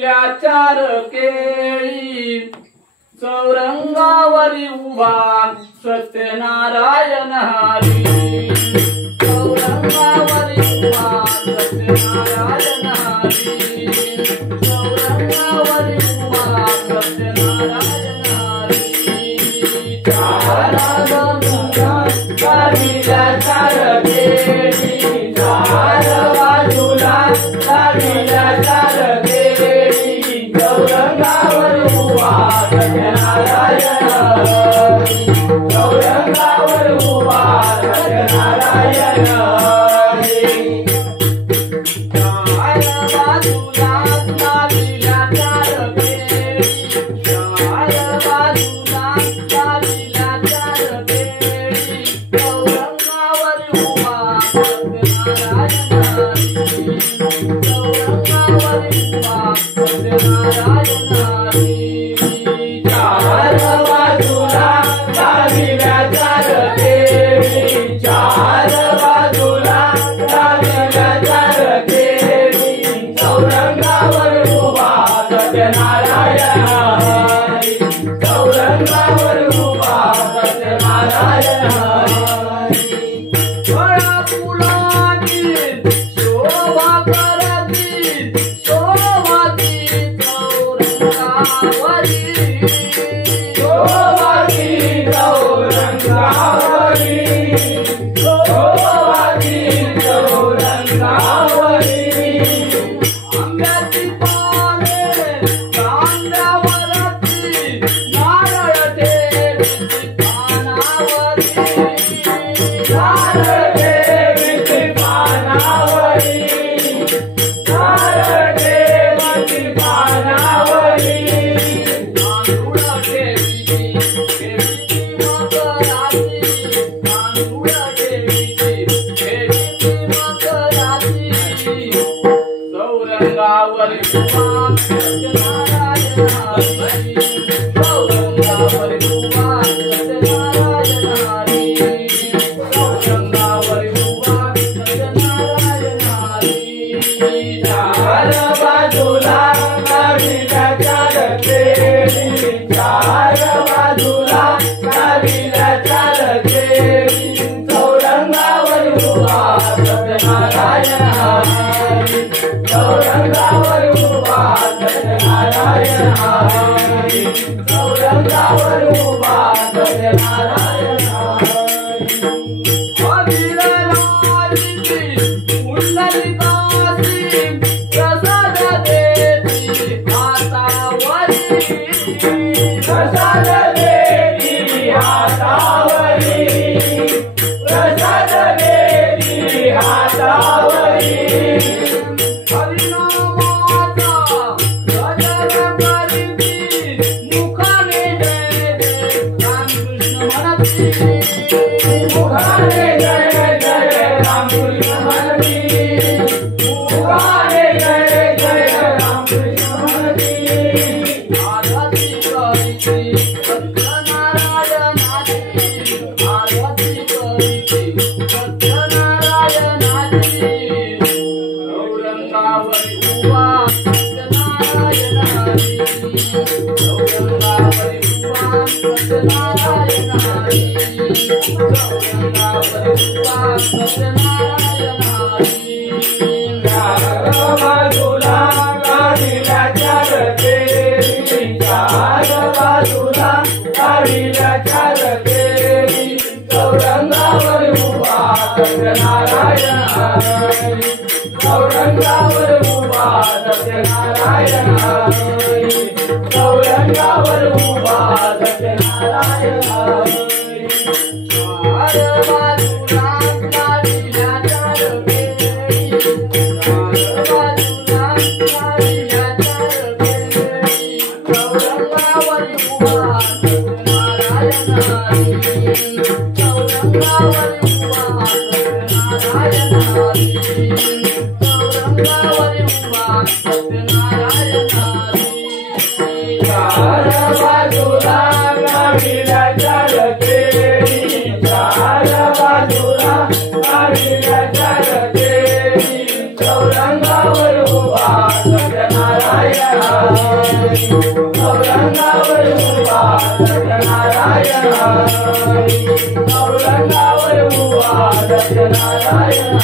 काढिल्या चार केळी चौरंगावरी उभा सत्यनारायण हरी चौरंगावरी उभा सत्यनारायण हरी चौरंगावरी उभा सत्यनारायण हरी चार बाजूला काढिल्या चार केळी चार बाजूला काढिल्या चार केळी चौरंगावर उभा सत्यनारायण हरी चौरंगावर उभा सत्यनारायण हरी चार बाजूला काढिल्या चार केळी चार बाजूला काढिल्या चार केळी चौरंगावर उभा सत्यनारायण हरी चौरंगावर उभा सत्यनारायण हरी चार बाजूला काढिल्या चार केळी चार बाजूला काढिल्या चार केळी चौरंगावर उभा सत्यनारायण हरी चौरंगावर उभा सत्यनारायण हरी फळा फुलांची शोभा करती शोभाती चौरंगावरी शोभाती चौरंगावरी शोभाती चौरंगावरी आंब्याची पाने कांद्यावरती नारळ देवीची पानावरी नारळ देवीची पानावरी नारळ देवीची पानावरी तांदूळ देवीची देवीची मकराची तांदूळ देवीची देवीची मकराची चौरंगावर उभा सत्यनारायण हरी चौरंगावर उभा सत्यनारायण हरी चौरंगावर उभा सत्यनारायण हरी चार बाजूला काढिल्या चार केळी चार बाजूला काढिल्या चार केळी चौरंगावर उभा सत्यनारायण हरी चौरंगावर उभा सत्यनारायण हरी चौरंगावर उभा सत्यनारायण हरी अभिराजीची पुंडलिकाची प्रसाद देती हातावरी प्रसाद देती हातावरी प्रसाद देती हातावरी हरिनामाचा गजर करीती मुखाने जय जय रामकृष्ण म्हणती मुखाने जय जय रामकृष्ण म्हणती मुखाने जय जय रामकृष्ण म्हणती आरती करीती सत्यनारायणाची आरती करीती सत्यनारायणाची चौरंगावर उभा सत्यनारायण हरी चौरंगावर उभा सत्यनारायण हरी चौरंगावर उभा सत्यनारायण हरी चार बाजूला काढिल्या चार केळी चार बाजूला काढिल्या चार केळी चौरंगावर उभा सत्यनारायण हरी चौरंगावर उभा सत्यनारायण हरी चौरंगावर उभा सत्यनारायण हरी चार बाजूला काढिल्या चार केळी चार बाजूला काढिल्या चार केळी चौरंगावर उभा सत्यनारायण हरी चौरंगावर उभा सत्यनारायण हरी चौरंगावर उभा सत्यनारायण हरी चार बाजूला काढिल्या चार केळी चार बाजूला काढिल्या चार केळी चौरंगावर उभा सत्यनारायण सत्यनारायण औरंगावर उभा सत्यनारायण औरंगावर उभा सत्यनारायण